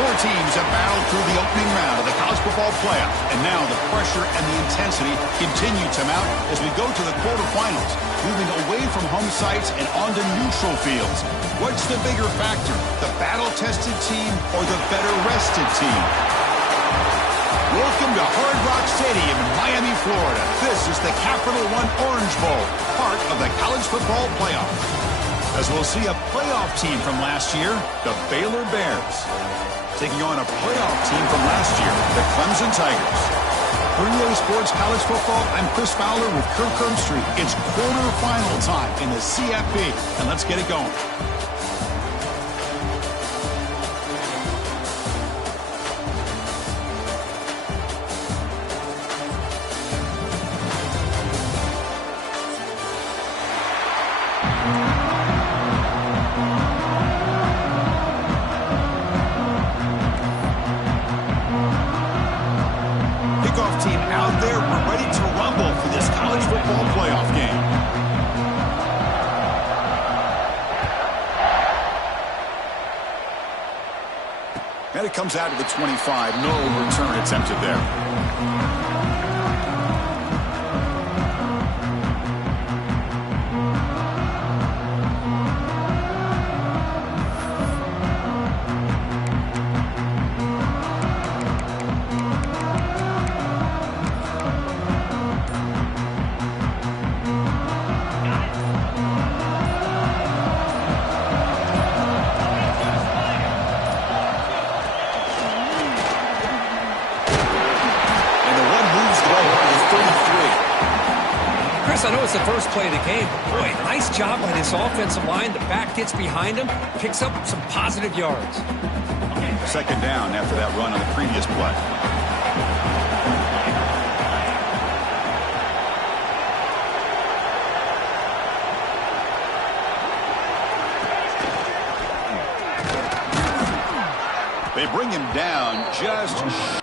Four teams have battled through the opening round of the college football playoff, and now the pressure and the intensity continue to mount as we go to the quarterfinals, moving away from home sites and onto neutral fields. What's the bigger factor, the battle-tested team or the better-rested team? Welcome to Hard Rock Stadium in Miami, Florida. This is the Capital One Orange Bowl, part of the college football playoff. As we'll see a playoff team from last year, the Baylor Bears, taking on a playoff team from last year, the Clemson Tigers. For EA Sports College Football, I'm Chris Fowler with Kirk Herbstreit. It's quarterfinal time in the CFP, and let's get it going. And it comes out of the 25. No return attempted there. I know it's the first play of the game, but boy, nice job by this offensive line. The back gets behind him, picks up some positive yards. Second down after that run on the previous play. They bring him down just...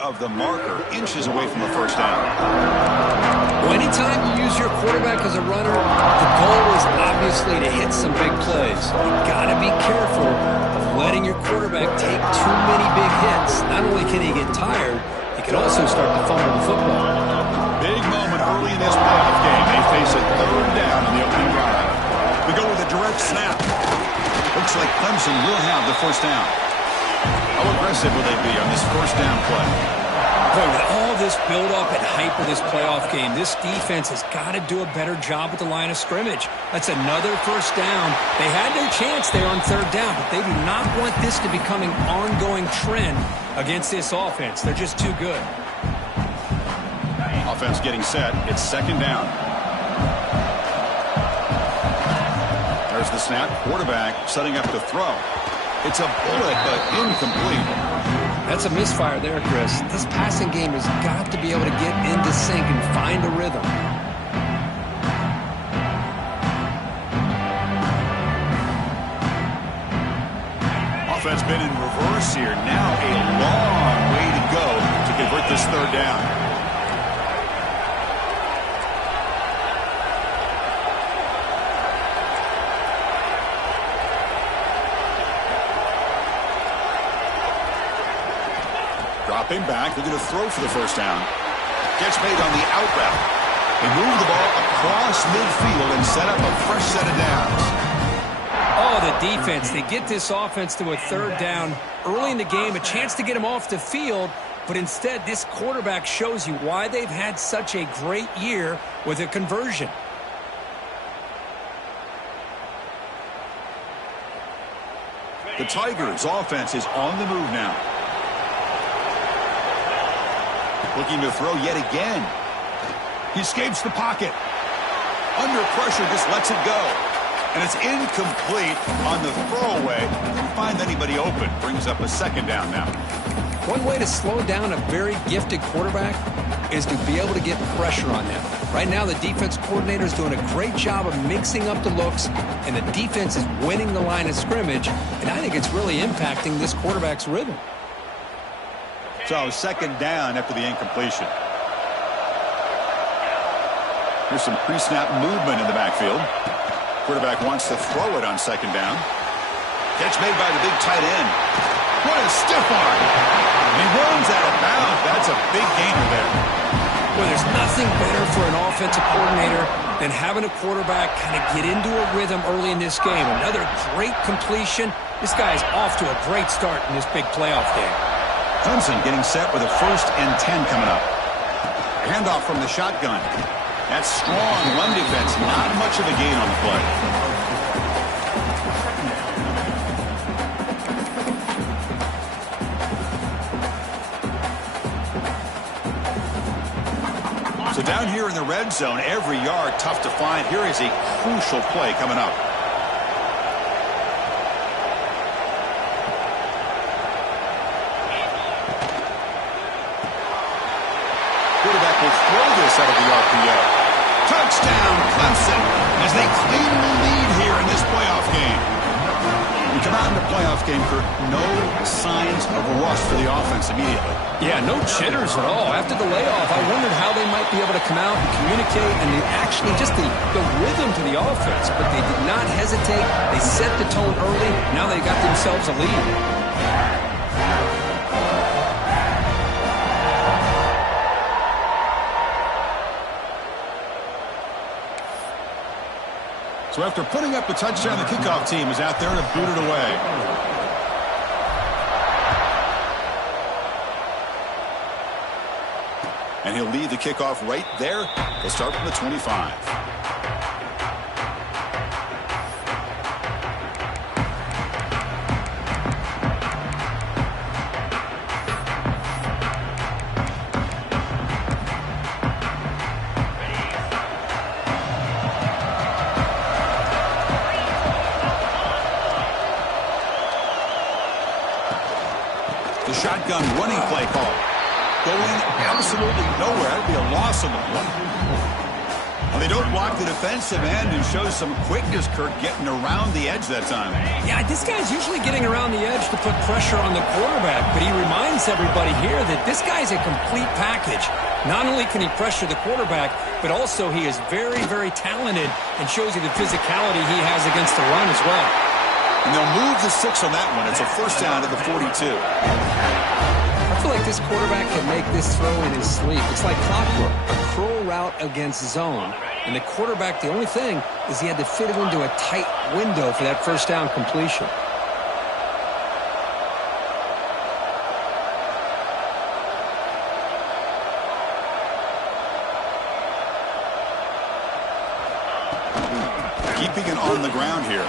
of the marker, inches away from the first down. Well, anytime you use your quarterback as a runner, the goal is obviously to hit some big plays. You've got to be careful of letting your quarterback take too many big hits. Not only can he get tired, he can also start to fumble the football. Big moment early in this playoff game. They face a third down on the opening drive. We go with a direct snap. Looks like Clemson will have the first down. How aggressive will they be on this first down play? Boy, with all this build-up and hype of this playoff game, this defense has got to do a better job at the line of scrimmage. That's another first down. They had their chance there on third down, but they do not want this to become an ongoing trend against this offense. They're just too good. Offense getting set. It's second down. There's the snap. Quarterback setting up to throw. It's a bullet, but incomplete. That's a misfire there, Chris. This passing game has got to be able to get into sync and find a rhythm. Offense been in reverse here. Now a long way to go to convert this third down. Dropping back, they're going to throw for the first down. Catch made on the out route. They move the ball across midfield and set up a fresh set of downs. Oh, the defense. They get this offense to a third down early in the game, a chance to get them off the field, but instead this quarterback shows you why they've had such a great year with a conversion. The Tigers' offense is on the move now. Looking to throw yet again. He escapes the pocket. Under pressure, just lets it go. And it's incomplete on the throwaway. Didn't find anybody open. Brings up a second down now. One way to slow down a very gifted quarterback is to be able to get pressure on them. Right now, the defense coordinator is doing a great job of mixing up the looks, and the defense is winning the line of scrimmage, and I think it's really impacting this quarterback's rhythm. So second down after the incompletion. Here's some pre-snap movement in the backfield. Quarterback wants to throw it on second down. Catch made by the big tight end. What a stiff arm. And he runs out of bounds. That's a big gainer there. Well, there's nothing better for an offensive coordinator than having a quarterback kind of get into a rhythm early in this game. Another great completion. This guy's off to a great start in this big playoff game. Clemson getting set with a 1st and 10 coming up. Handoff from the shotgun. That strong run defense, not much of a gain on the play. So down here in the red zone, every yard tough to find. Here is a crucial play coming up. Quarterback will throw this out of the RPO. Touchdown, Clemson, as they claim the lead here in this playoff game. We come out in the playoff game, Kurt, no signs of rust for the offense immediately. Yeah, no jitters at all. After the layoff, I wondered how they might be able to come out and communicate and actually just the rhythm to the offense. But they did not hesitate. They set the tone early. Now they got themselves a lead. So after putting up the touchdown, the kickoff team is out there to boot it away. And he'll lead the kickoff right there. They'll start from the 25. Shotgun running play call. Going absolutely nowhere. That'd be a loss on the play. Well, they don't block the defensive end and show some quickness, Kirk, getting around the edge that time. Yeah, this guy's usually getting around the edge to put pressure on the quarterback, but he reminds everybody here that this guy's a complete package. Not only can he pressure the quarterback, but also he is very, very talented and shows you the physicality he has against the run as well. And they'll move the 6 on that one. It's a first down to the 42. I feel like this quarterback can make this throw in his sleep. It's like clockwork, a curl route against zone. And the quarterback, the only thing is he had to fit it into a tight window for that first down completion. Keeping it on the ground here.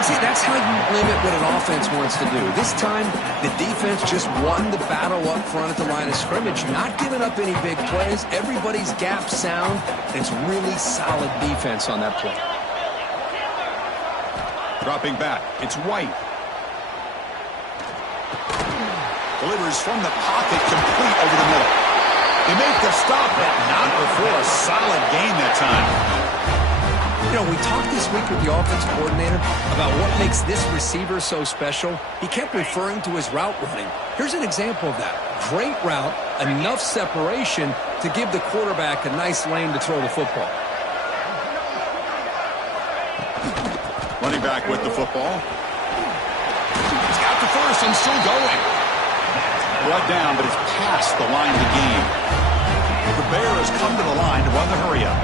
See, that's how you limit what an offense wants to do. This time, the defense just won the battle up front at the line of scrimmage, not giving up any big plays. Everybody's gap sound. It's really solid defense on that play. Dropping back, it's White. Delivers from the pocket, complete over the middle. They make the stop, but not before a solid gain that time. You know, we talked this week with the offensive coordinator about what makes this receiver so special. He kept referring to his route running. Here's an example of that. Great route, enough separation to give the quarterback a nice lane to throw the football. Running back with the football. He's got the first and still going. brought down, but it's past the line of the game. The Bears come to the line to run the hurry-up.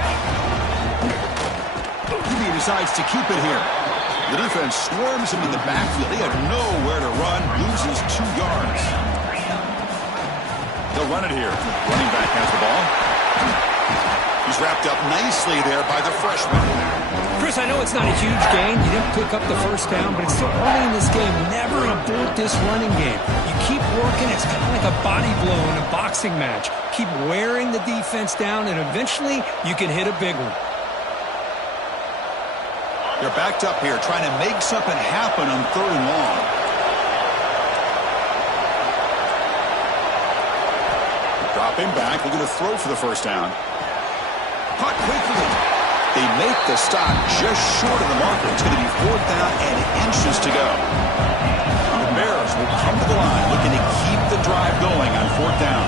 He decides to keep it here. The defense swarms him in the backfield. He had nowhere to run, loses 2 yards. They'll run it here. Running back has the ball. He's wrapped up nicely there by the freshman. Chris, I know it's not a huge gain. You didn't pick up the first down, but it's still early in this game. Never abort this running game. You keep working. It's kind of like a body blow in a boxing match. Keep wearing the defense down, and eventually you can hit a big one. They're backed up here, trying to make something happen on 3rd and long. Dropping back, looking to throw for the first down. Caught quickly. They make the stop just short of the marker. It's going to be 4th down and inches to go. The Bears will come to the line, looking to keep the drive going on 4th down.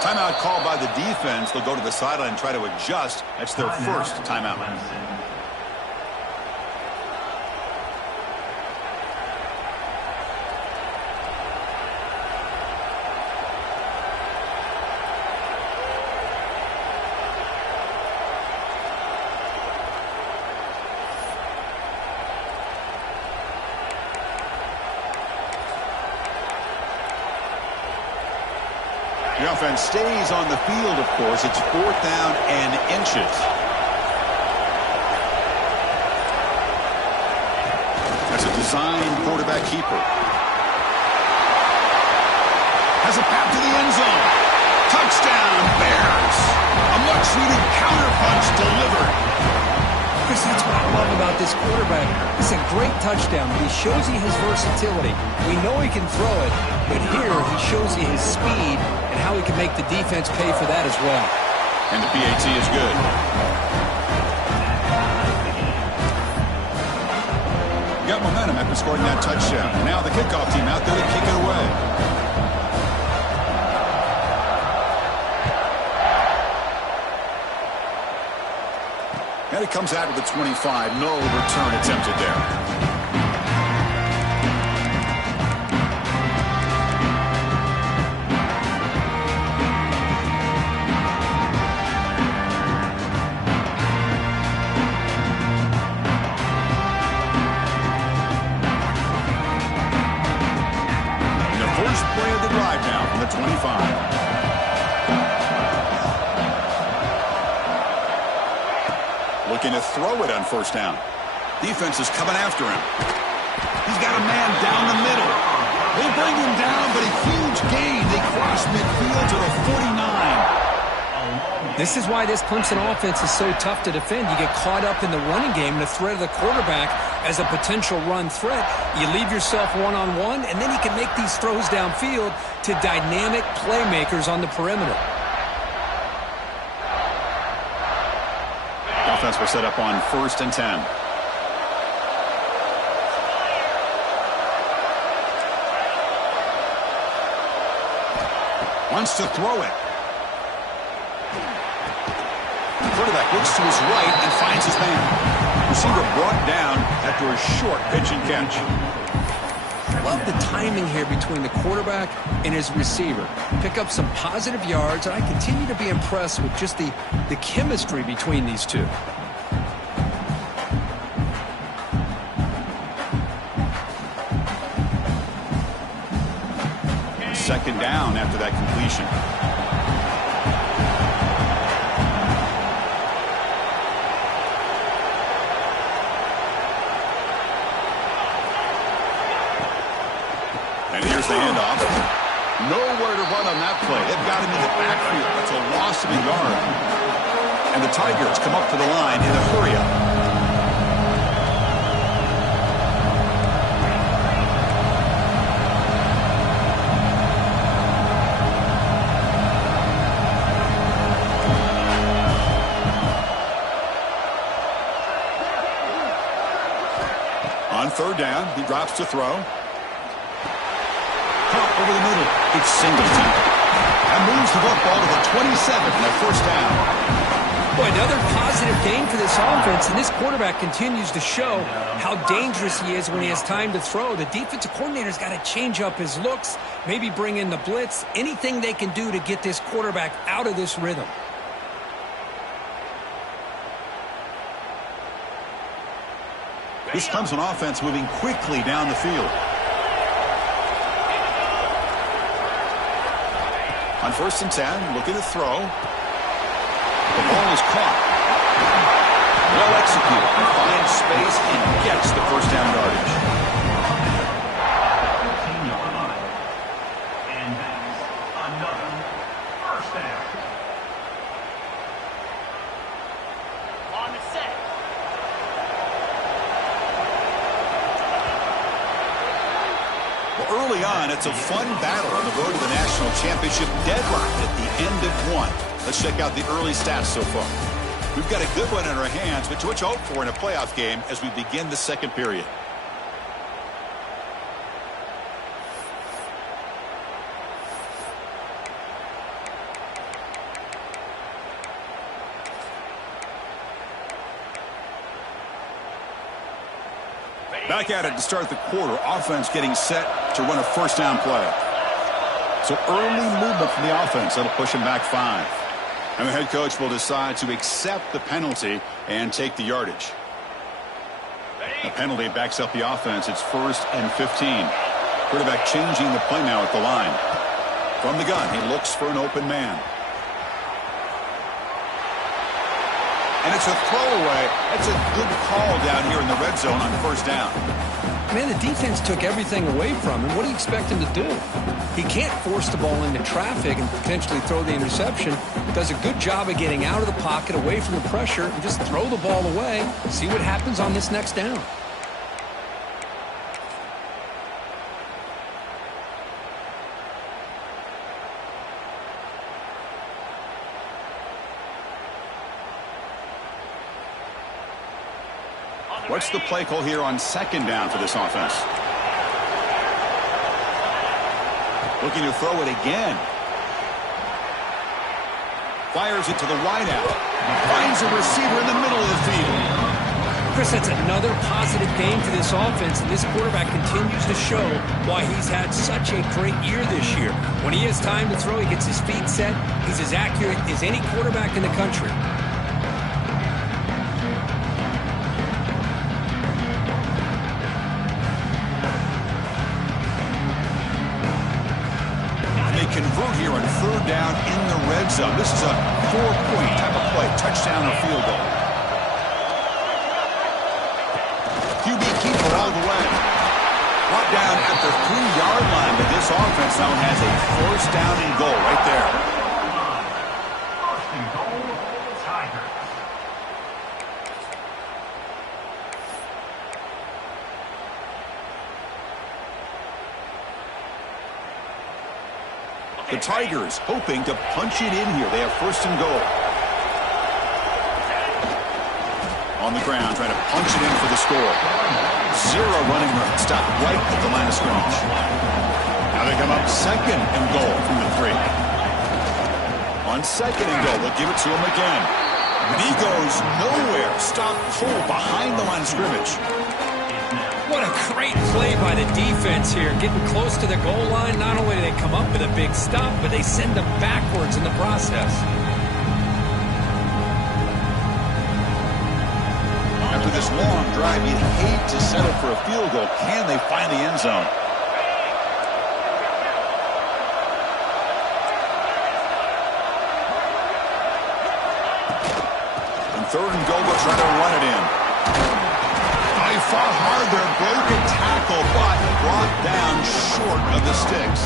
Timeout called by the defense. They'll go to the sideline and try to adjust. That's their first timeout. The offense stays on the field, of course. It's 4th down and inches. That's a designed quarterback keeper. Has a path to the end zone. Touchdown, Bears. A much-needed counterpunch delivered. Chris, that's what I love about this quarterback. It's a great touchdown, but he shows you his versatility. We know he can throw it, but here he shows you his speed and how he can make the defense pay for that as well. And the PAT is good. Got momentum after scoring that touchdown. Now the kickoff team out there to kick it away. And it comes out with the 25. No return attempted there. Play of the drive now from the 25. Looking to throw it on 1st down. Defense is coming after him. He's got a man down the middle. They bring him down, but a huge gain. They cross midfield to the 49. This is why this Clemson offense is so tough to defend. You get caught up in the running game, the threat of the quarterback as a potential run threat. You leave yourself one-on-one, and then you can make these throws downfield to dynamic playmakers on the perimeter. Offense will set up on 1st and 10. Wants to throw it. Quarterback looks to his right and finds his man. Receiver brought down after a short pitch and catch. Love the timing here between the quarterback and his receiver. Pick up some positive yards, and I continue to be impressed with just the chemistry between these two. Second down after that completion. And here's the handoff. Nowhere to run on that play. They've got him in the backfield. That's a loss of a yard. And the Tigers come up to the line in a hurry-up. On 3rd down, he drops to throw. Caught over the middle. It's Singleton. That moves the football to the 27 and a 1st down. Boy, another positive game for this offense, and this quarterback continues to show how dangerous he is when he has time to throw. The defensive coordinator's got to change up his looks, maybe bring in the blitz, anything they can do to get this quarterback out of this rhythm. This Clemson offense moving quickly down the field. On 1st and 10, looking to throw. The ball is caught. Well executed. Finds space and gets the first down yardage. And that's another first down. On the set. Well, early on, it's a fun battle on the road to the national championship, deadlocked at the end of one. Let's check out the early stats so far. We've got a good one in our hands, but what you hope for in a playoff game as we begin the second period. Back at it to start the quarter. Offense getting set to run a first down play. So early movement from the offense. That'll push him back 5. And the head coach will decide to accept the penalty and take the yardage. The penalty backs up the offense. It's 1st and 15. Quarterback changing the play now at the line. From the gun, he looks for an open man. And it's a throwaway. That's a good call down here in the red zone on 1st down. Man, the defense took everything away from him. What do you expect him to do? He can't force the ball into traffic and potentially throw the interception. Does a good job of getting out of the pocket, away from the pressure, and just throw the ball away. See what happens on this next down. What's the play call here on 2nd down for this offense? Looking to throw it again. Fires it to the wideout. Finds a receiver in the middle of the field. Chris, that's another positive game for this offense, and this quarterback continues to show why he's had such a great year this year. When he has time to throw, he gets his feet set. He's as accurate as any quarterback in the country. Convert here on 3rd down in the red zone. This is a 4-point type of play, touchdown or field goal. QB keeper all the way. Brought down at the 3-yard line, but this offense now has a 1st down and goal right there. 1st and goal, Tigers. The Tigers hoping to punch it in here. They have 1st and goal. On the ground, trying to punch it in for the score. 0 running room. Stop right at the line of scrimmage. Now they come up 2nd and goal from the 3. On 2nd and goal, they'll give it to him again. And he goes nowhere. Stop full behind the line of scrimmage. What a great play by the defense here. Getting close to the goal line, not only do they come up with a big stop, but they send them backwards in the process. After this long drive, you'd hate to settle for a field goal. Can they find the end zone? On 3rd and goal, they'll try to run it in. They fought hard there, broken tackle, but brought down short of the sticks.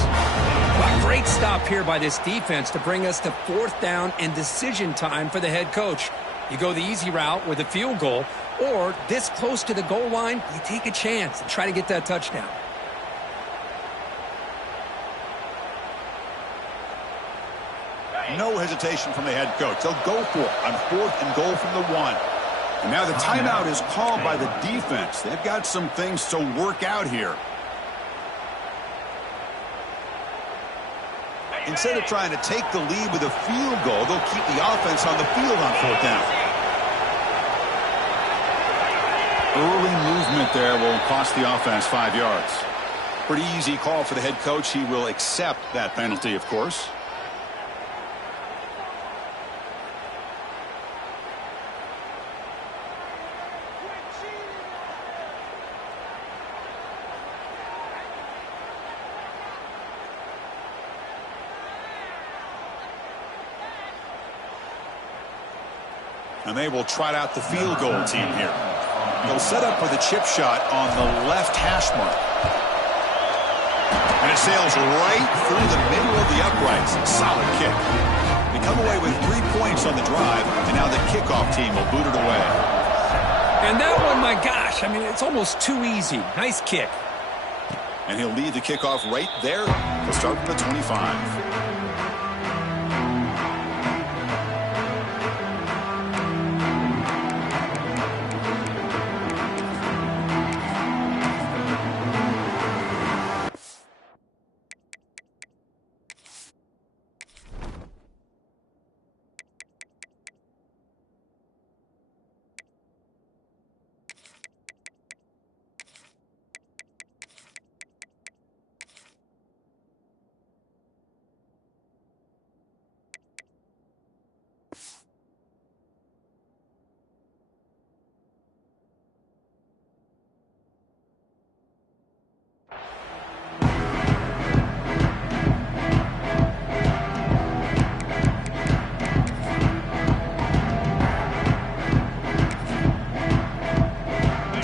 Well, great stop here by this defense to bring us to 4th down and decision time for the head coach. You go the easy route with a field goal, or this close to the goal line, you take a chance and try to get that touchdown. No hesitation from the head coach. They'll go for it on 4th and goal from the 1. And now the timeout is called by the defense. They've got some things to work out here. Instead of trying to take the lead with a field goal, they'll keep the offense on the field on 4th down. Early movement there will cost the offense 5 yards. Pretty easy call for the head coach. He will accept that penalty, of course. And they will trot out the field goal team here. They'll set up for the chip shot on the left hash mark. And it sails right through the middle of the uprights. Solid kick. They come away with 3 points on the drive, and now the kickoff team will boot it away. And that one, my gosh, I mean, it's almost too easy. Nice kick. And he'll lead the kickoff right there. He'll start from the 25.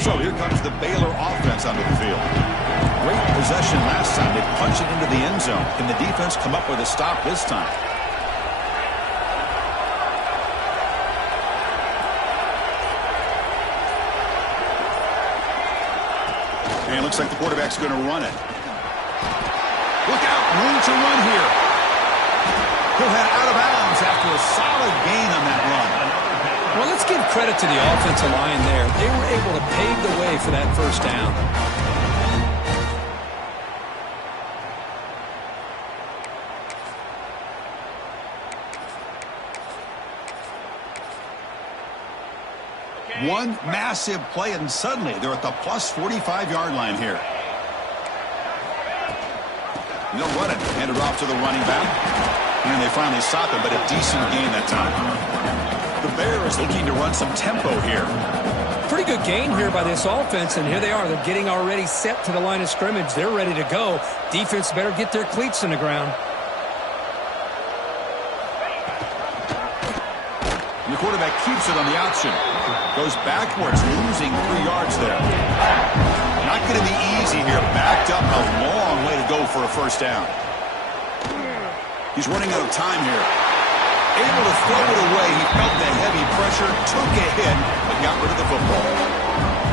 So here comes the Baylor offense onto the field. Great possession last time. They punched it into the end zone. Can the defense come up with a stop this time? And it looks like the quarterback's going to run it. Look out, room to run here. He'll head out of bounds after a solid gain on that run. Well, let's give credit to the offensive line there. They were able to pave the way for that first down. One massive play, and suddenly they're at the plus 45-yard line here. They'll run it. Hand it off to the running back. And they finally stop it, but a decent gain that time. The Bears looking to run some tempo here. Pretty good gain here by this offense, and here they are. They're getting already set to the line of scrimmage. They're ready to go. Defense better get their cleats in the ground. And the quarterback keeps it on the option. Goes backwards, losing 3 yards there. Not going to be easy here. Backed up a long way to go for a first down. He's running out of time here. Able to throw it away. He felt the heavy pressure, took a hit, but got rid of the football.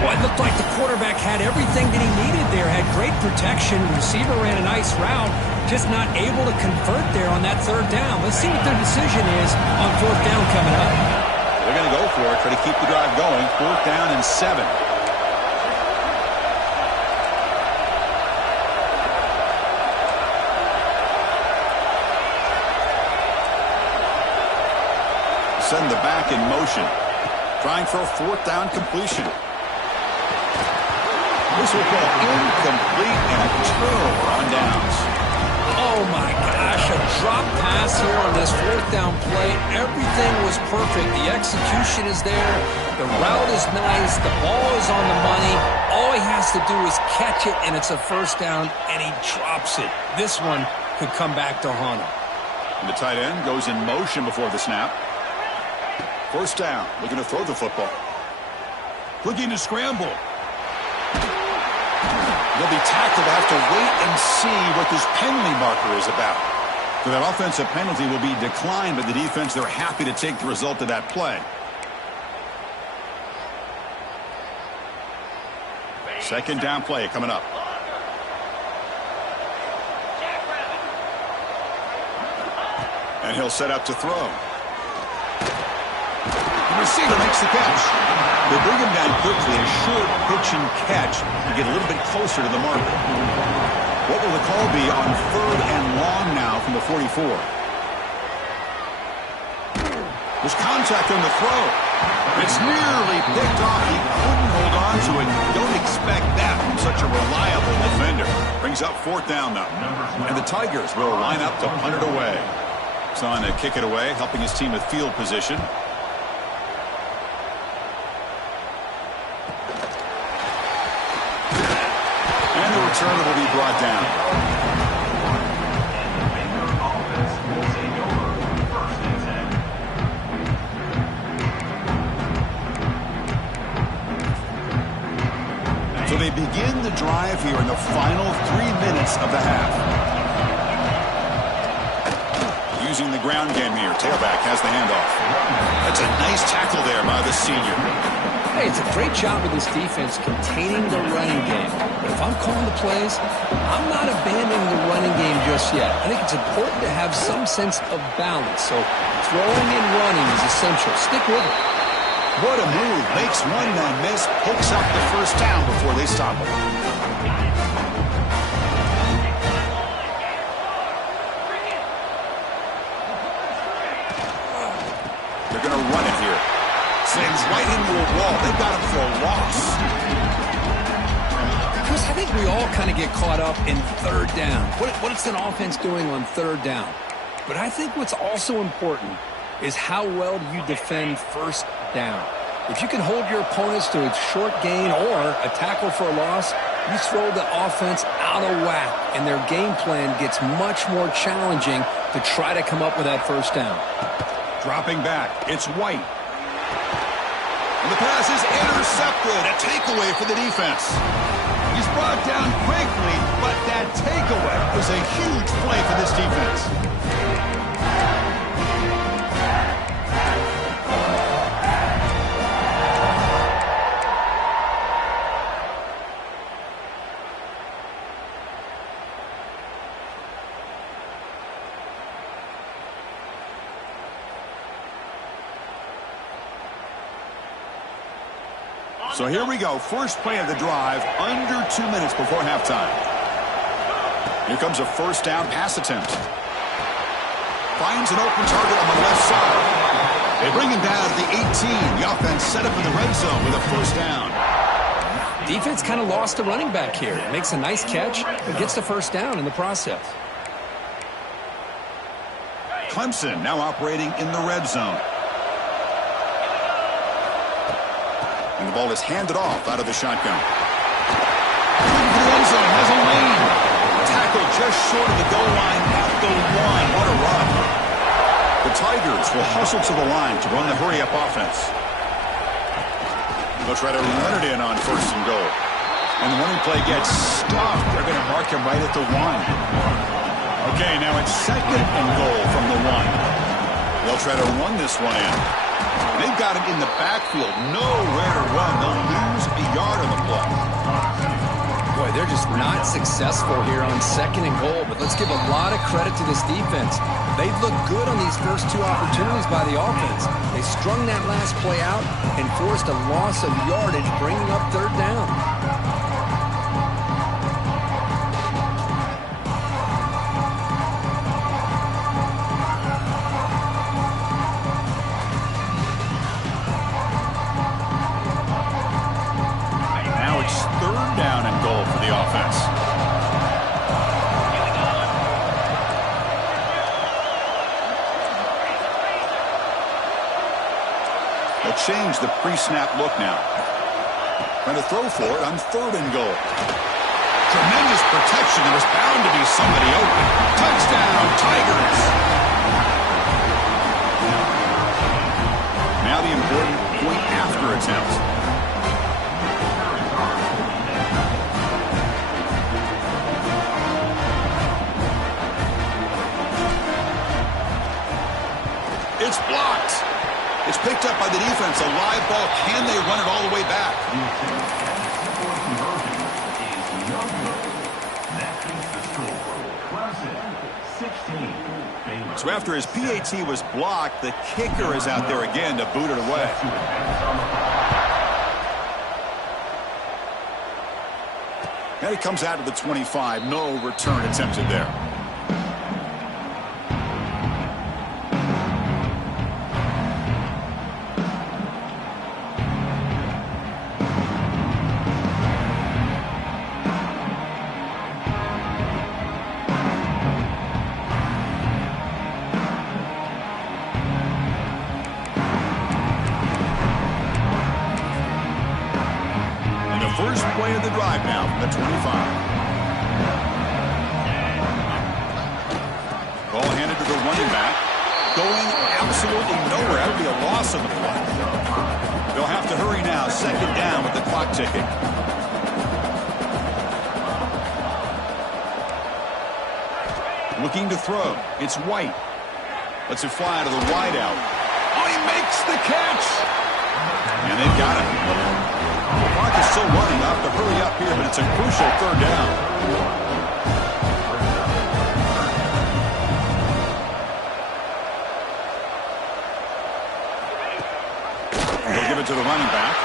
Well, it looked like the quarterback had everything that he needed there. Had great protection. Receiver ran a nice route. Just not able to convert there on that 3rd down. Let's see what their decision is on 4th down coming up. They're going to go for it. Try to keep the drive going. 4th down and 7. Send the back in motion. Trying for a 4th down completion. This will go incomplete and a turnover on downs. Oh my gosh, a drop pass here on this 4th down play. Everything was perfect. The execution is there. The route is nice. The ball is on the money. All he has to do is catch it, and it's a 1st down, and he drops it. This one could come back to haunt him. And the tight end goes in motion before the snap. 1st down, looking to throw the football. Looking to scramble. They'll be tackled. They'll have to wait and see what this penalty marker is about. So that offensive penalty will be declined by the defense. They're happy to take the result of that play. 2nd down play coming up. And he'll set up to throw. The receiver makes the catch. They bring him down quickly. A short pitch and catch to get a little bit closer to the marker. What will the call be on 3rd and long now from the 44. There's contact on the throw. It's nearly picked off. He couldn't hold on to it. Don't expect that from such a reliable defender. Brings up 4th down now. And the Tigers will line up to punt it away. He's on to kick it away, helping his team with field position. And the return will be brought down. So they begin the drive here in the final 3 minutes of the half. Using the ground game here. Tailback has the handoff. That's a nice tackle there by the senior. Hey, it's a great job with this defense containing the running game. But if I'm calling the plays, I'm not abandoning the running game just yet. I think it's important to have some sense of balance. So throwing and running is essential. Stick with it. What a move. Makes one man miss. Picks up the 1st down before they stop him. They're going to run it here. Sends right into a wall. They got him for a loss. Chris, I think we all kind of get caught up in 3rd down. What is an offense doing on 3rd down? But I think what's also important is how well do you defend 1st down. If you can hold your opponents to a short gain or a tackle for a loss, you throw the offense out of whack, and their game plan gets much more challenging to try to come up with that 1st down. Dropping back, it's White. And the pass is intercepted. A takeaway for the defense. He's brought down quickly, but that takeaway was a huge play for this defense. So here we go. First play of the drive, under 2 minutes before halftime. Here comes a 1st down pass attempt. Finds an open target on the left side. They bring him down at the 18. The offense set up in the red zone with a 1st down. Defense kind of lost a running back here. Makes a nice catch, but gets the 1st down in the process. Clemson now operating in the red zone. And the ball is handed off out of the shotgun. Into the end zone, has a lane. Tackle just short of the goal line at the 1. What a run. The Tigers will hustle to the line to run the hurry-up offense. They'll try to run it in on 1st and goal. And the running play gets stopped. They're going to mark him right at the 1. Okay, now it's 2nd and goal from the 1. They'll try to run this one in. They've got him in the backfield. Nowhere to run. They'll lose a yard on the play. Boy, they're just not successful here on 2nd and goal, but let's give a lot of credit to this defense. They've looked good on these first 2 opportunities by the offense. They strung that last play out and forced a loss of yardage, bringing up 3rd down. Change the pre-snap look now. Trying to throw for it on 3rd and goal. Tremendous protection. There was bound to be somebody open. Touchdown, Tigers. Now the important point after attempt. It's blocked. It's picked up by the defense. A live ball. Can they run it all the way back? So after his PAT was blocked, the kicker is out there again to boot it away. And he comes out to the 25. No return attempted there. First play of the drive now from the 25. Ball handed to the running back. Going absolutely nowhere. That would be a loss on the play. They'll have to hurry now. Second down with the clock ticking. Looking to throw. It's White. Lets it fly to the wide out. Oh, he makes the catch. And they've got it. The clock is still running. I'll have to hurry up here, but it's a crucial third down. They'll give it to the running back.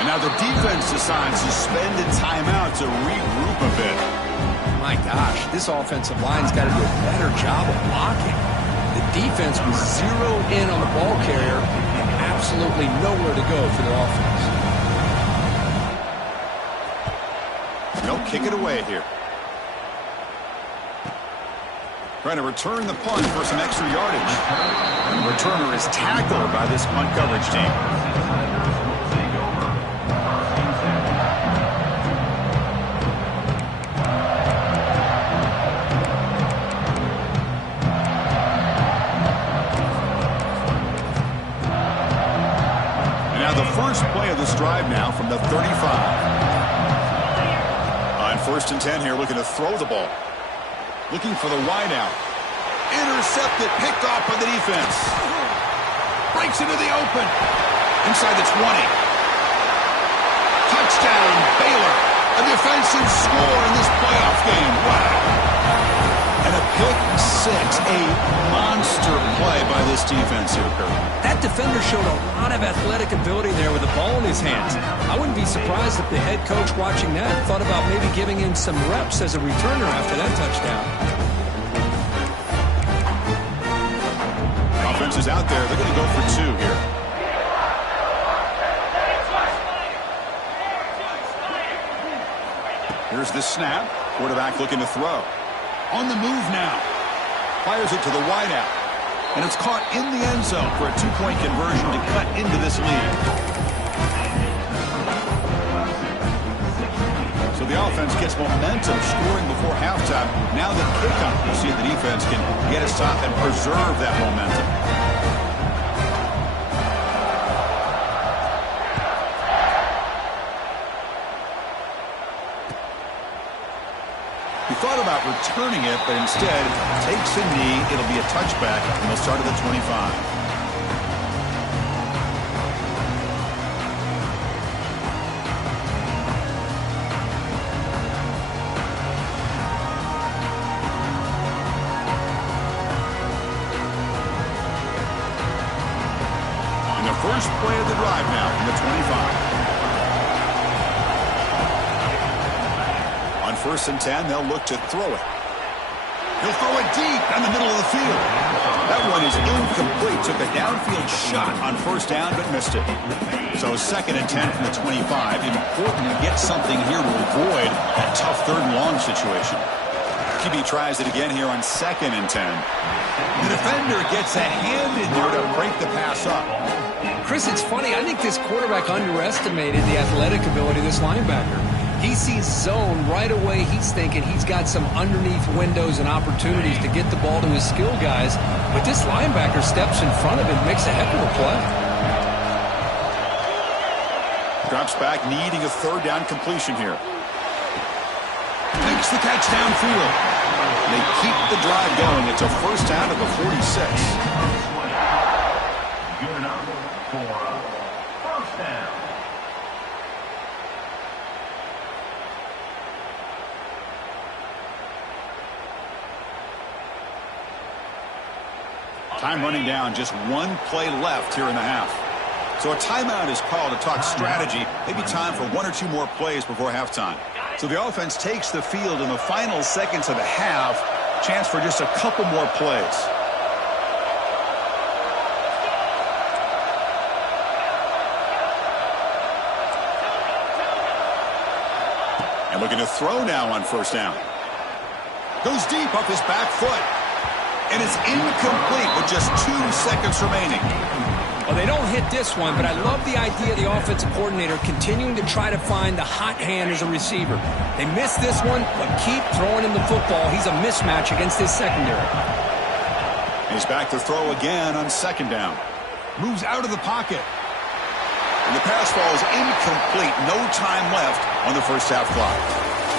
And now the defense decides to spend a timeout to regroup a bit. My gosh, this offensive line's got to do a better job of blocking. The defense was zeroed in on the ball carrier and absolutely nowhere to go for their offense. They'll kick it away here. Trying to return the punt for some extra yardage. And the returner is tackled by this punt coverage team. And now the first play of this drive now from the 35. First and 10 here, looking to throw the ball. Looking for the wide out. Intercepted, picked off by the defense. Breaks into the open. Inside the 20. Touchdown, Baylor. A defensive score in this playoff game. Wow. And a pick six. A monster play by this defense here, Kirk. That defender showed a lot of athletic ability there with the ball in his hands. I wouldn't be surprised if the head coach watching that thought about maybe giving him some reps as a returner after that touchdown. Offense is out there. They're going to go for two here. Here's the snap. Quarterback looking to throw. On the move now. Fires it to the wideout. And it's caught in the end zone for a two-point conversion to cut into this lead. So the offense gets momentum scoring before halftime. Now the kickoff, you see the defense can get a stop and preserve that momentum. He thought about returning it, but instead takes a knee. It'll be a touchback, and they'll start at the 25. And the first play of the drive now from the 25. First and 10, they'll look to throw it. He'll throw it deep down the middle of the field. That one is incomplete. Took a downfield shot on first down, but missed it. So second and 10 from the 25. Important to get something here to avoid that tough third and long situation. QB tries it again here on second and 10. The defender gets a hand in there to break the pass up. Chris, it's funny. I think this quarterback underestimated the athletic ability of this linebacker. He sees zone right away. He's thinking he's got some underneath windows and opportunities to get the ball to his skill guys. But this linebacker steps in front of him, makes a heck of a play. Drops back, needing a third down completion here. Makes the catch downfield. They keep the drive going. It's a first down at the 46. Good enough for a first down. Time running down, just one play left here in the half. So a timeout is called to talk strategy. Maybe time for one or two more plays before halftime. So the offense takes the field in the final seconds of the half. Chance for just a couple more plays. And looking to throw now on first down. Goes deep off his back foot. And it's incomplete with just 2 seconds remaining. Well, they don't hit this one, but I love the idea of the offensive coordinator continuing to try to find the hot hand as a receiver. They missed this one, but keep throwing him the football. He's a mismatch against his secondary. He's back to throw again on second down. Moves out of the pocket. And the pass falls incomplete. No time left on the first half clock.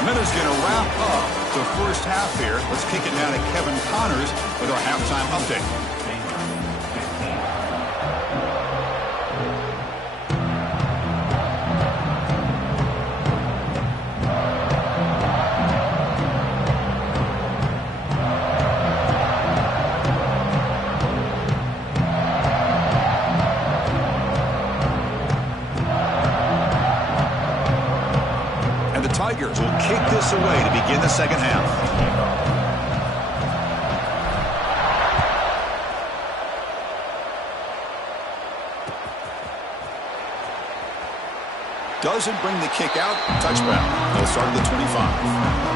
Miller's going to wrap up the first half here. Let's kick it down to Kevin Connors with our halftime update. Tigers will kick this away to begin the second half. Doesn't bring the kick out. Touchback. They'll start at the 25.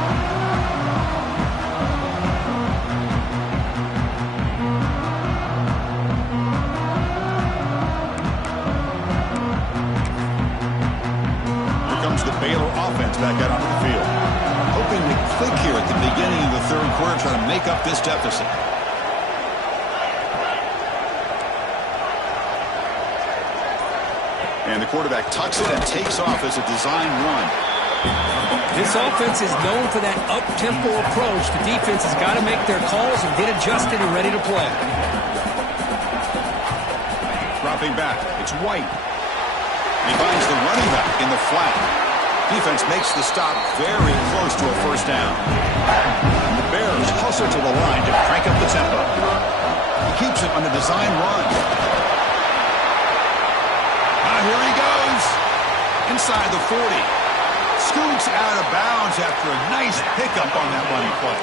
The Baylor offense back out onto the field. Hoping to click here at the beginning of the third quarter, trying to make up this deficit. And the quarterback tucks it and takes off as a design run. This offense is known for that up-tempo approach. The defense has got to make their calls and get adjusted and ready to play. Dropping back, it's White. He finds the running back in the flat. Defense makes the stop very close to a first down. And the Bears hustle to the line to crank up the tempo. He keeps it on the design run. Here he goes. Inside the 40. Scoots out of bounds after a nice pickup on that running play.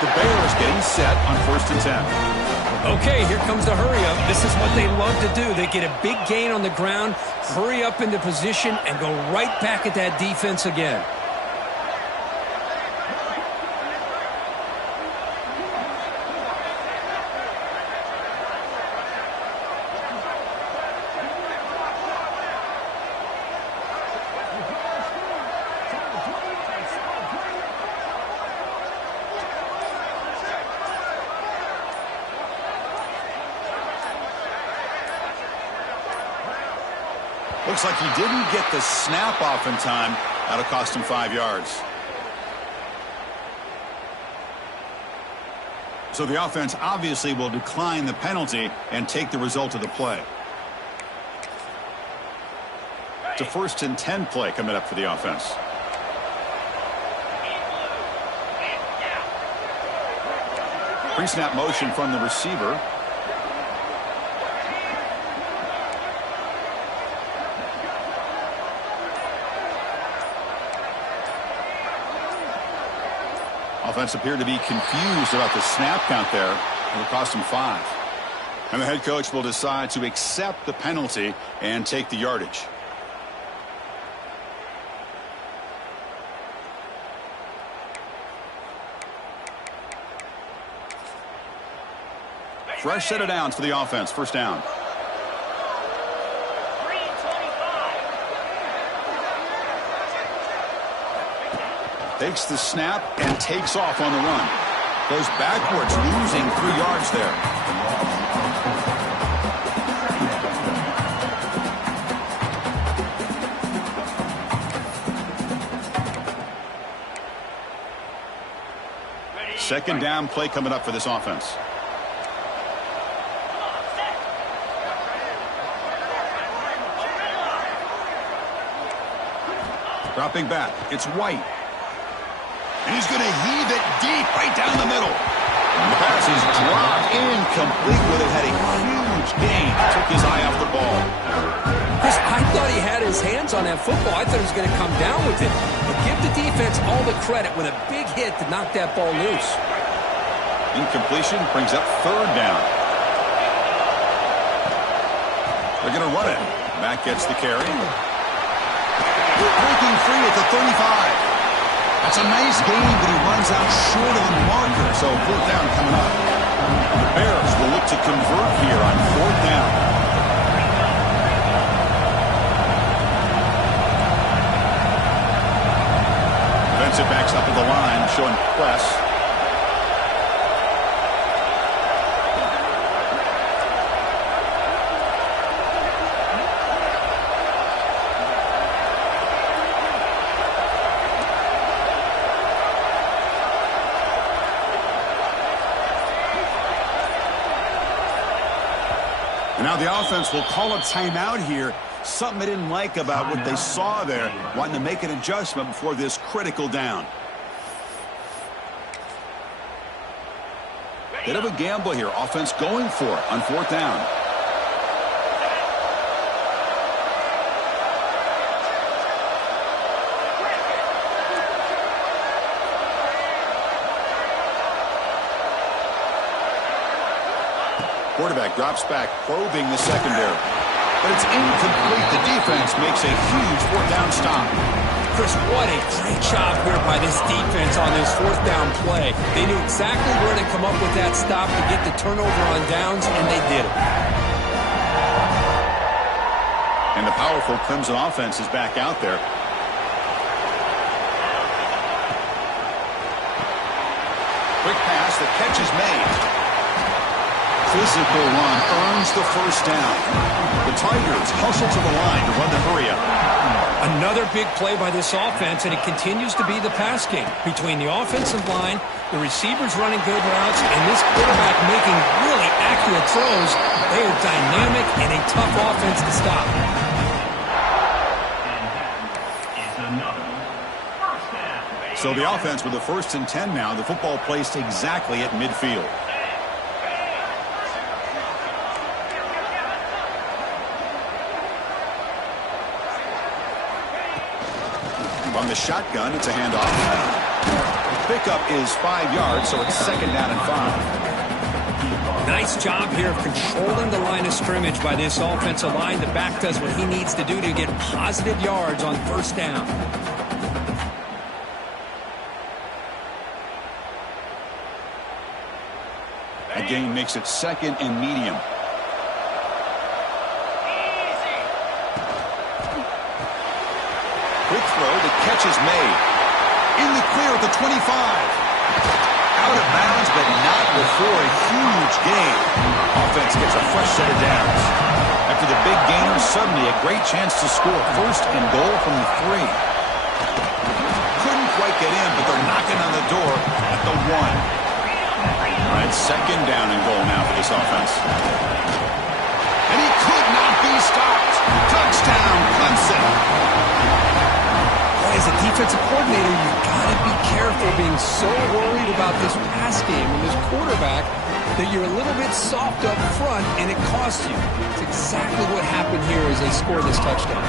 The Bears getting set on 1st and 10. Okay, here comes the hurry up. This is what they love to do. They get a big gain on the ground, hurry up into position, and go right back at that defense again. Looks like he didn't get the snap off in time. That'll cost him 5 yards. So the offense obviously will decline the penalty and take the result of the play. It's a 1st and 10 play coming up for the offense. Pre-snap motion from the receiver. Offense appeared to be confused about the snap count there. It'll cost him 5. And the head coach will decide to accept the penalty and take the yardage. Fresh set of downs for the offense. First down. Takes the snap and takes off on the run. Goes backwards, losing 3 yards there. Second down play coming up for this offense. Dropping back, it's White. And he's going to heave it deep right down the middle. And the pass is dropped incomplete with it. Had a huge gain. Took his eye off the ball. Chris, I thought he had his hands on that football. I thought he was going to come down with it. But give the defense all the credit with a big hit to knock that ball loose. Incompletion brings up third down. They're going to run it. Mack gets the carry. Breaking free at the 35. That's a nice gain, but he runs out short of the marker. So fourth down coming up. The Bears will look to convert here on fourth down. Defensive backs up at the line, showing press. Now the offense will call a timeout here. Something they didn't like about what they saw there. Wanting to make an adjustment before this critical down. Bit of a gamble here. Offense going for it on fourth down. Quarterback drops back, probing the secondary. But it's incomplete. The defense makes a huge fourth down stop. Chris, what a great job here by this defense on this fourth down play. They knew exactly where to come up with that stop to get the turnover on downs, and they did it. And the powerful Clemson offense is back out there. Quick pass, the catch is made. Physical run earns the first down. The Tigers hustle to the line to run the hurry up. Another big play by this offense, and it continues to be the pass game. Between the offensive line, the receivers running good routes, and this quarterback making really accurate throws, they are dynamic and a tough offense to stop. So the offense with the 1st and 10 now. The football placed exactly at midfield. From the shotgun, it's a handoff. Pickup is 5 yards, so it's 2nd down and 5. Nice job here of controlling the line of scrimmage by this offensive line. The back does what he needs to do to get positive yards on first down. That gain makes it 2nd and medium. Quick throw, the catch is made. In the clear at the 25. Out of bounds, but not before a huge gain. Offense gets a fresh set of downs. After the big gainer, suddenly a great chance to score. 1st and goal from the 3. Couldn't quite get in, but they're knocking on the door at the 1. All right, 2nd down and goal now for this offense. And he could not be stopped. Touchdown, Clemson. As a defensive coordinator, you've got to be careful being so worried about this pass game and this quarterback that you're a little bit soft up front and it costs you. It's exactly what happened here as they score this touchdown.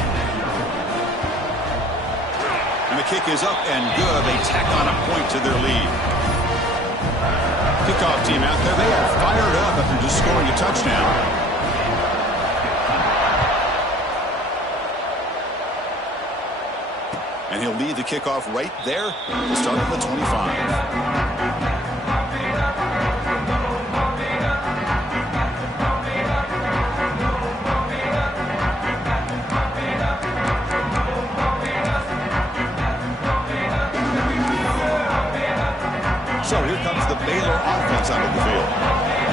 And the kick is up and good. They tack on a point to their lead. Kickoff team out there. They are fired up after just scoring a touchdown. And he'll lead the kickoff right there to start at the 25. So here comes the Baylor offense onto the field.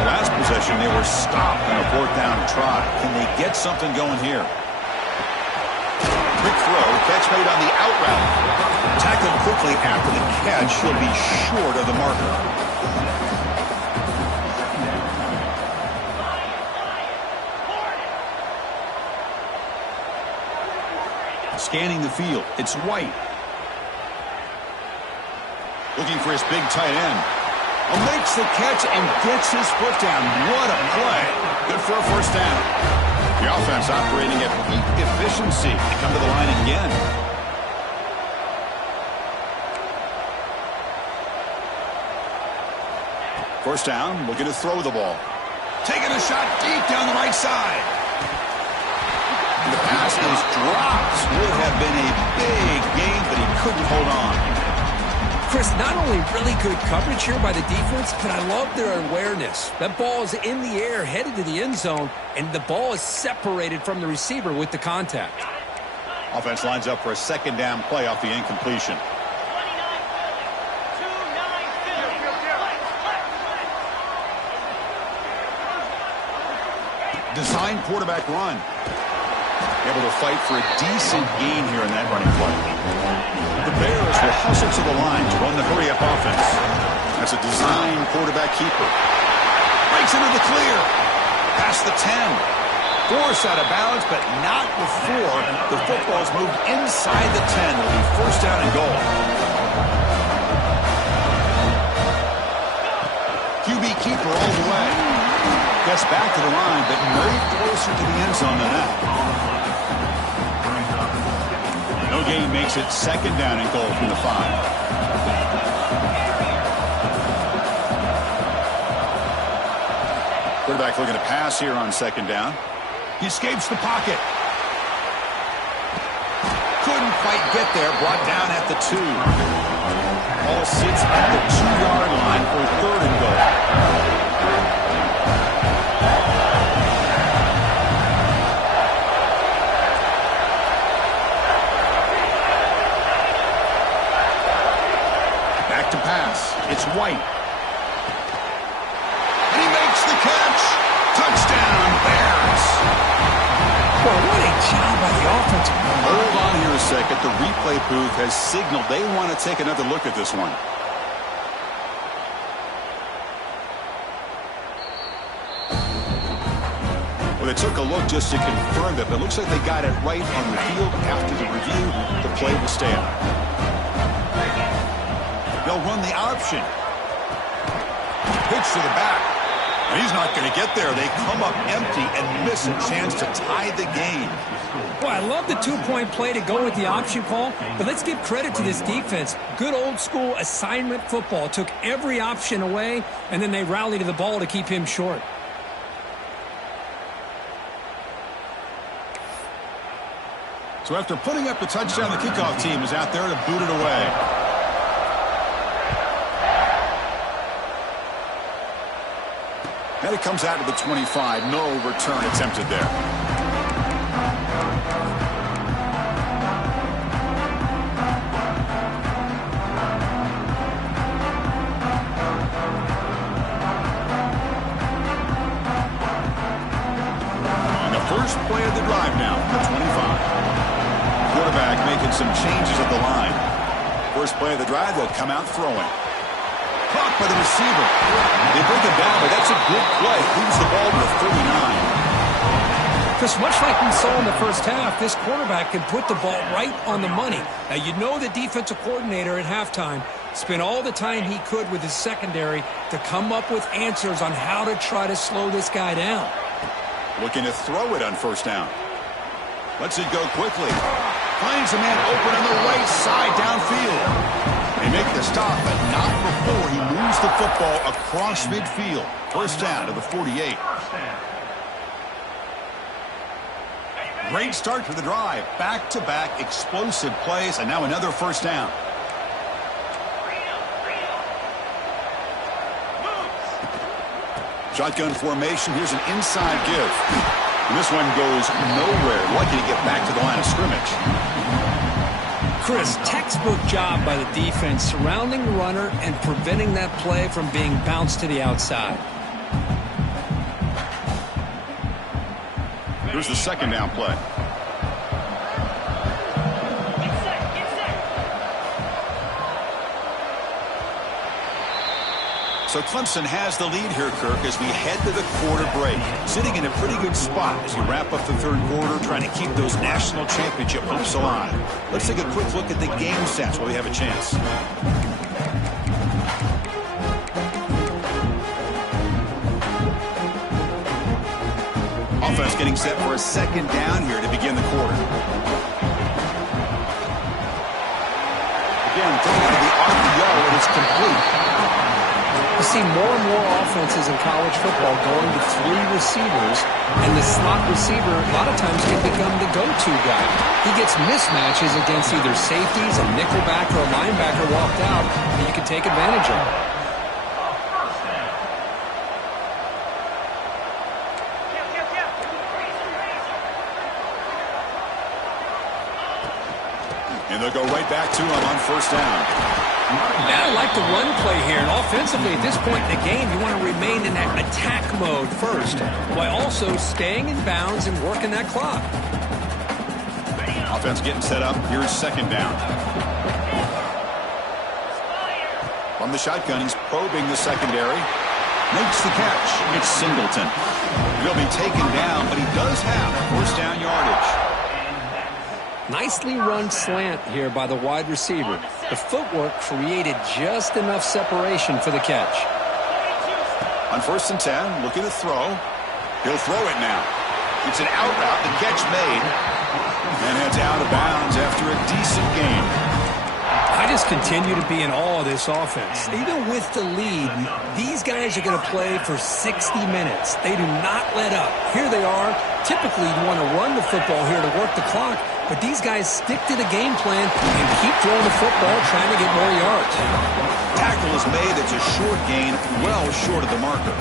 Last possession, they were stopped on a 4th down try. Can they get something going here? Quick throw, catch made on the out route. Tackled quickly after the catch. He'll be short of the marker. Scanning the field, it's White. Looking for his big tight end. Makes the catch and gets his foot down. What a play. Good for a first down. The offense operating at peak efficiency. They come to the line again. First down, looking to throw the ball. Taking a shot deep down the right side. And the pass is dropped. Would have been a big gain, but he couldn't hold on. Chris, not only really good coverage here by the defense, but I love their awareness. That ball is in the air, headed to the end zone, and the ball is separated from the receiver with the contact. Offense lines up for a second down play off the incompletion. Design quarterback run. Able to fight for a decent gain here in that running play. The Bears will hustle to the line to run the hurry-up offense. That's a design quarterback keeper. Breaks into the clear. Past the 10. Force out of bounds, but not before the football's moved inside the 10. It'll be first down and goal. QB keeper all the way. Gets back to the line, but no closer to the end zone than that. No gain makes it second down and goal from the 5. Quarterback looking to pass here on second down. He escapes the pocket. Couldn't quite get there. Brought down at the 2. Ball sits at the 2-yard line for third and goal. It's White. And he makes the catch. Touchdown, Bears. Well, what a job by the offensive line. Hold on here a second. The replay booth has signaled they want to take another look at this one. Well, they took a look just to confirm that, but it looks like they got it right on the field. After the review, the play will stay out. They'll run the option. Pitch to the back. And he's not going to get there. They come up empty and miss a chance to tie the game. Well, I love the two-point play to go with the option call, but let's give credit to this defense. Good old-school assignment football. Took every option away, and then they rallied to the ball to keep him short. So after putting up the touchdown, the kickoff team is out there to boot it away. And it comes out to the 25. No return attempted there. And the first play of the drive now, the 25. Quarterback making some changes at the line. First play of the drive, they'll come out throwing. Caught by the receiver. They bring him down, but that's a good play. Moves the ball to the 39. Just much like we saw in the first half, this quarterback can put the ball right on the money. Now, you know the defensive coordinator at halftime spent all the time he could with his secondary to come up with answers on how to try to slow this guy down. Looking to throw it on first down. Lets it go quickly. Finds a man open on the right side downfield. They make the stop, but not before he moves the football across midfield. First down to the 48. Great start to the drive. Back-to-back explosive plays, and now another first down. Shotgun formation. Here's an inside give. And this one goes nowhere. Lucky to get back to the line of scrimmage. Chris, textbook job by the defense surrounding the runner and preventing that play from being bounced to the outside. Here's the second down play. So Clemson has the lead here, Kirk, as we head to the quarter break. Sitting in a pretty good spot as we wrap up the third quarter, trying to keep those national championship hopes alive. Let's take a quick look at the game stats while we have a chance. Offense getting set for a second down here to begin the quarter. Again, throwing to the RPO, and it's complete. You see more and more offenses in college football going to 3 receivers, and the slot receiver a lot of times can become the go-to guy. He gets mismatches against either safeties, a nickelback, or a linebacker walked out, and you can take advantage of it. And they'll go right back to him on first down. I like the run play here, and offensively at this point in the game, you want to remain in that attack mode first, while also staying in bounds and working that clock. Offense getting set up. Here's second down. From the shotgun, he's probing the secondary. Makes the catch. It's Singleton. He'll be taken down, but he does have first down yardage. Nicely run slant here by the wide receiver. The footwork created just enough separation for the catch. On first and 10, looking to throw. He'll throw it now. It's an out route. The catch made. And heads out of bounds after a decent game. I just continue to be in awe of this offense. Even with the lead, these guys are going to play for 60 minutes. They do not let up. Here they are. Typically, you want to run the football here to work the clock, but these guys stick to the game plan and keep throwing the football, trying to get more yards. Tackle is made. It's a short gain, well short of the marker.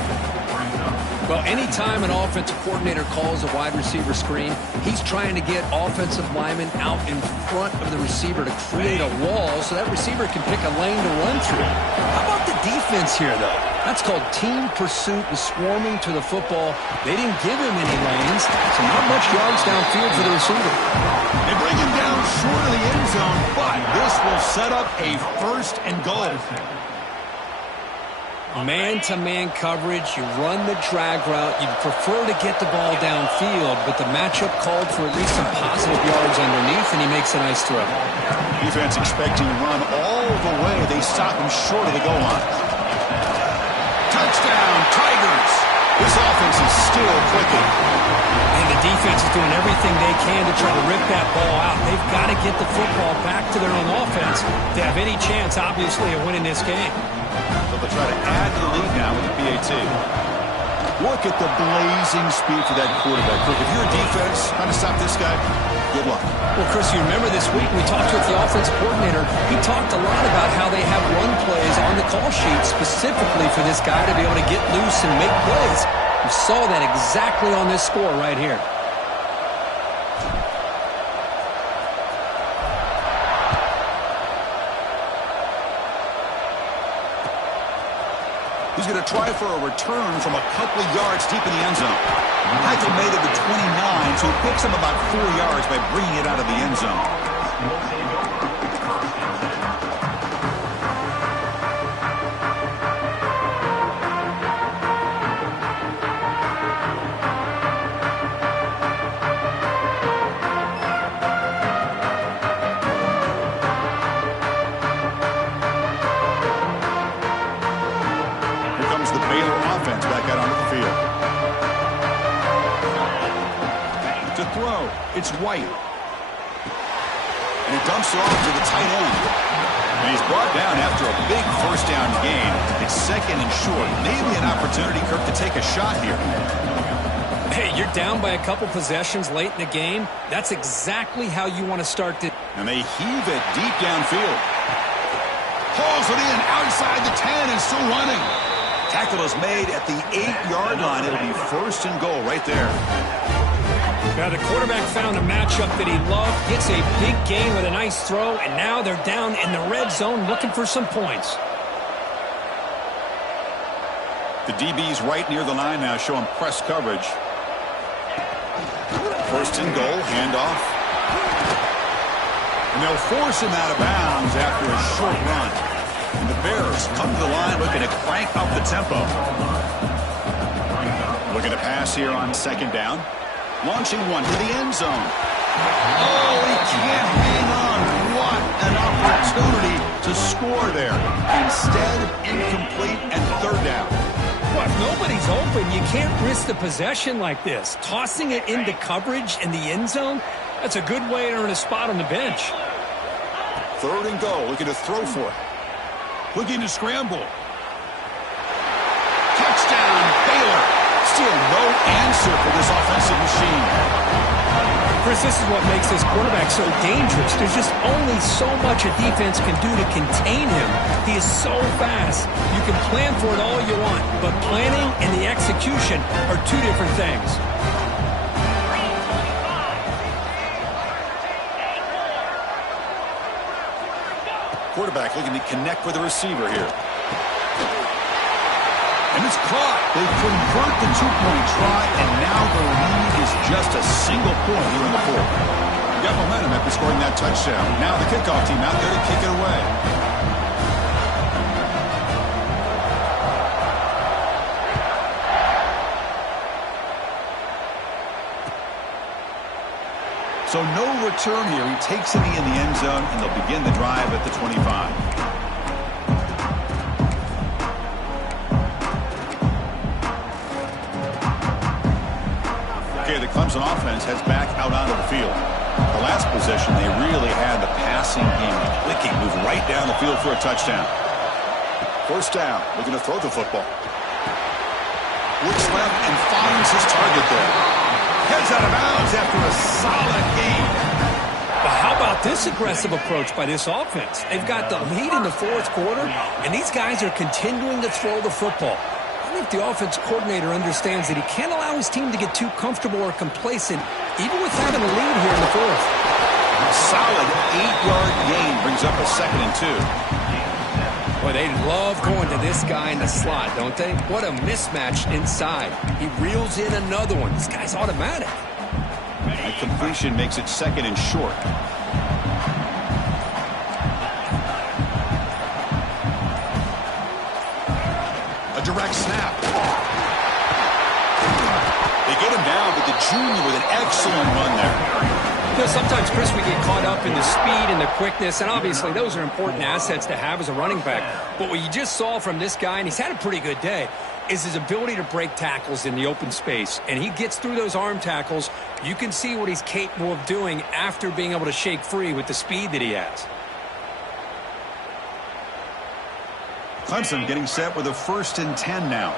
Well, anytime an offensive coordinator calls a wide receiver screen, he's trying to get offensive linemen out in front of the receiver to create a wall so that receiver can pick a lane to run through. How about the defense here, though? That's called team pursuit and swarming to the football. They didn't give him any lanes, so not much yards downfield for the receiver. They bring him down short of the end zone, but this will set up a first and goal. Man-to-man coverage, you run the drag route, you prefer to get the ball downfield, but the matchup called for at least some positive yards underneath, and he makes a nice throw. Defense expecting to run all the way. They stop him short of the goal line. Touchdown, Tigers! This offense is still clicking. And the defense is doing everything they can to try to rip that ball out. They've got to get the football back to their own offense to have any chance, obviously, of winning this game. But they'll try to add to the lead now with the PAT. Look at the blazing speed for that quarterback. If you're a defense trying to stop this guy, good luck. Well, Chris, you remember this week we talked with the offensive coordinator. He talked a lot about how they have run plays on the call sheet specifically for this guy to be able to get loose and make plays. We saw that exactly on this score right here. He's going to try for a return from a couple of yards deep in the end zone. Heupel made it to 29, so he picks up about 4 yards by bringing it out of the end zone. It's White. And he dumps it off to the tight end. And he's brought down after a big first down gain. It's second and short. Maybe an opportunity, Kirk, to take a shot here. Hey, you're down by a couple possessions late in the game. That's exactly how you want to start this. And they heave it deep downfield. Hauls it in outside the 10 and still running. Tackle is made at the 8-yard line. It'll be first and goal right there. Now the quarterback found a matchup that he loved, gets a big gain with a nice throw, and now they're down in the red zone looking for some points. The DB's right near the line now, showing press coverage. First and goal, handoff. And they'll force him out of bounds after a short run. And the Bears come to the line looking to crank up the tempo. Looking to pass here on second down. Launching one to the end zone. Oh, he can't hang on. What an opportunity to score there. Instead, incomplete and third down. Well, if nobody's is open, you can't risk the possession like this. Tossing it into coverage in the end zone, that's a good way to earn a spot on the bench. 3rd and goal, looking to throw for it. Looking to scramble. Touchdown, Baylor. Still no answer for this offensive machine. Chris, this is what makes this quarterback so dangerous. There's just only so much a defense can do to contain him. He is so fast. You can plan for it all you want, but planning and the execution are two different things. Quarterback looking to connect with the receiver here. And it's caught. They convert the two-point try, and now the lead is just a single point here in the 4th. Got momentum after scoring that touchdown. Now the kickoff team out there to kick it away. So no return here. He takes it in the end zone, and they'll begin the drive at the 25. The Clemson offense heads back out onto the field. The last possession, they really had the passing game clicking, move right down the field for a touchdown. 1st down, looking to throw the football. Looks left and finds his target there. Heads out of bounds after a solid gain. But how about this aggressive approach by this offense? They've got the lead in the 4th quarter, and these guys are continuing to throw the football. I think the offense coordinator understands that he can't allow his team to get too comfortable or complacent, even with having a lead here in the 4th. A solid 8-yard gain brings up a 2nd and 2. Boy, they love going to this guy in the slot, don't they? What a mismatch inside. He reels in another one. This guy's automatic. A completion makes it 2nd and short. Direct snap. They get him down, but the junior with an excellent run there. You know, sometimes, Chris, we get caught up in the speed and the quickness, and obviously those are important assets to have as a running back. But what you just saw from this guy, and he's had a pretty good day, is his ability to break tackles in the open space. And he gets through those arm tackles. You can see what he's capable of doing after being able to shake free with the speed that he has. Clemson getting set with a 1st and 10 now.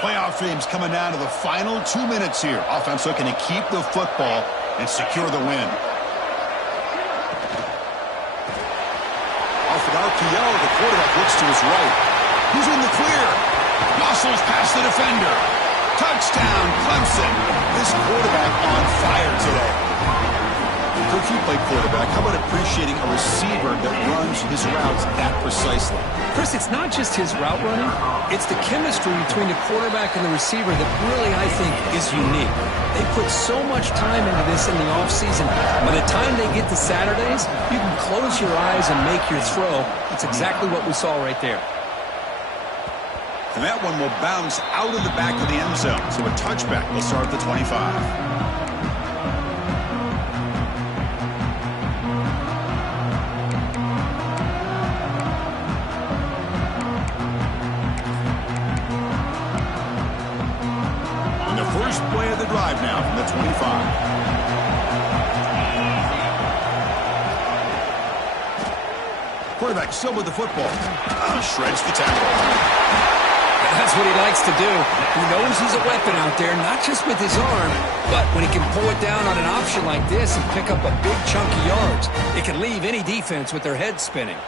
Playoff games coming down to the final 2 minutes here. Offense looking to keep the football and secure the win. Off an RPO, the quarterback looks to his right. He's in the clear. Muscles past the defender. Touchdown, Clemson. This quarterback on fire today. Coach, you play quarterback. How about appreciating a receiver that runs his routes that precisely? Chris, it's not just his route running. It's the chemistry between the quarterback and the receiver that really, I think, is unique. They put so much time into this in the offseason. By the time they get to Saturdays, you can close your eyes and make your throw. That's exactly what we saw right there. And that one will bounce out of the back of the end zone. So a touchback will start at the 25. First play of the drive now from the 25. Quarterback still with the football. Shreds the tackle. That's what he likes to do. He knows he's a weapon out there, not just with his arm, but when he can pull it down on an option like this and pick up a big chunk of yards, it can leave any defense with their head spinning.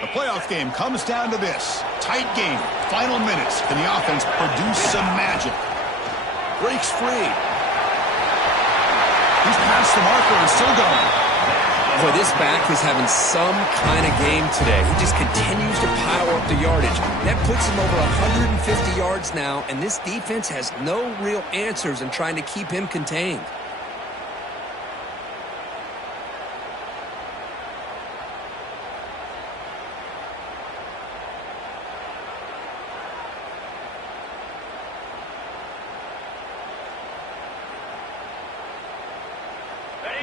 The playoff game comes down to this. Tight game. Final minutes. Can the offense produce some magic? Breaks free. He's past the marker and still going. Boy, this back is having some kind of game today. He just continues to pile up the yardage. That puts him over 150 yards now, and this defense has no real answers in trying to keep him contained.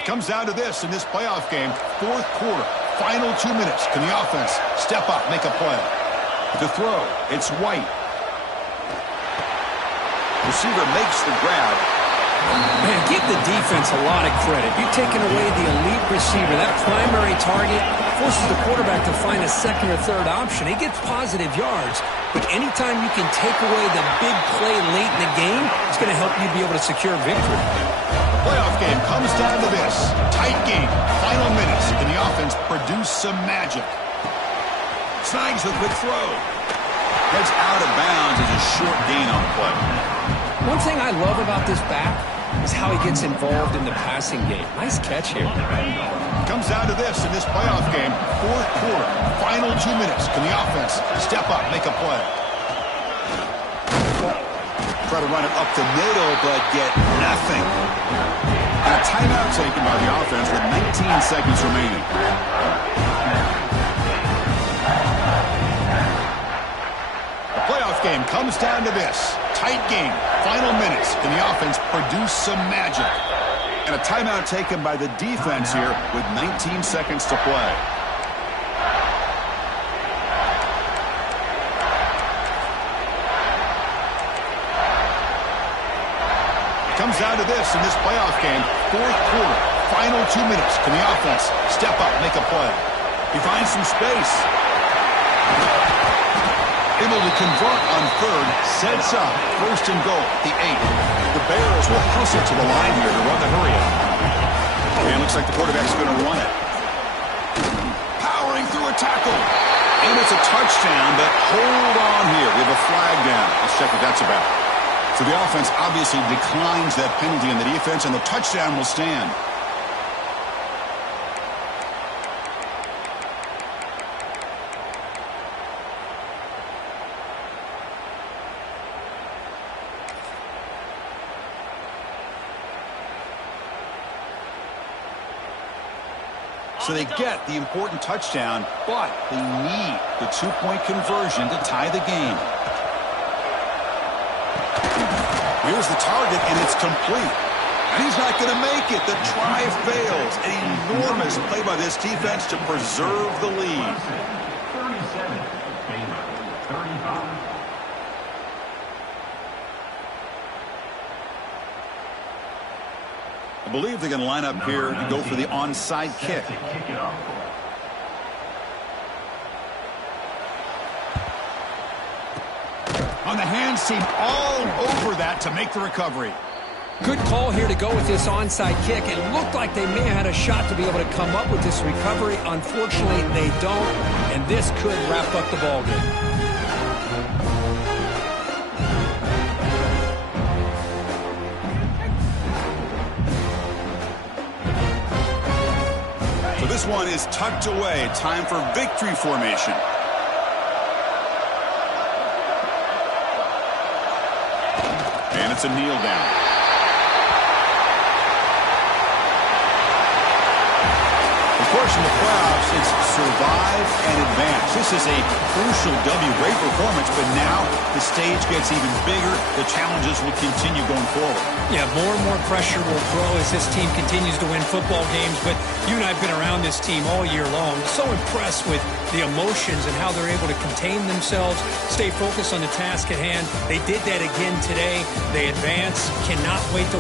Comes down to this in this playoff game. Fourth quarter, final 2 minutes. Can the offense step up, make a play? To throw, it's White. Receiver makes the grab. Man, give the defense a lot of credit. You're taking away the elite receiver. That primary target forces the quarterback to find a second or third option. He gets positive yards, but anytime you can take away the big play late in the game, it's going to help you be able to secure victory. Playoff game comes down to this. Tight game. Final minutes. Can the offense produce some magic? Snags the quick throw. Heads out of bounds as a short gain on the play. One thing I love about this back is how he gets involved in the passing game. Nice catch here. Comes down to this in this playoff game. Fourth quarter. Final 2 minutes. Can the offense step up, make a play? Try to run it up the middle, but get nothing. And a timeout taken by the offense with 19 seconds remaining. The playoff game comes down to this. Tight game. Final minutes. Can the offense produce some magic? And a timeout taken by the defense here with 19 seconds to play. Comes down to this in this playoff game. Fourth quarter, final 2 minutes. Can the offense step up, make a play? He finds some space. Able to convert on third, sets up first and goal, the 8. The Bears will hustle to the line here to run the hurry-up. And it looks like the quarterback's going to run it. Powering through a tackle. And it's a touchdown, but hold on here. We have a flag down. Let's check what that's about. So the offense obviously declines that penalty in the defense, and the touchdown will stand. So they get the important touchdown, but they need the 2-point conversion to tie the game. Here's the target, and it's complete. And he's not going to make it. The try fails. An enormous play by this defense to preserve the lead. 37. Baylor, 35. I believe they're going to line up here and go for the onside kick. On the hands team, all over that to make the recovery. Good call here to go with this onside kick. It looked like they may have had a shot to be able to come up with this recovery. Unfortunately, they don't, and this could wrap up the ball game. So this one is tucked away. Time for victory formation. And it's a kneel down. Of course, in the playoffs, it's survive and advance. This is a crucial W. Great performance, but now the stage gets even bigger. The challenges will continue going forward. Yeah, more and more pressure will grow as this team continues to win football games. But you and I have been around this team all year long. So impressed with the emotions and how they're able to contain themselves, stay focused on the task at hand. They did that again today. They advance. Cannot wait to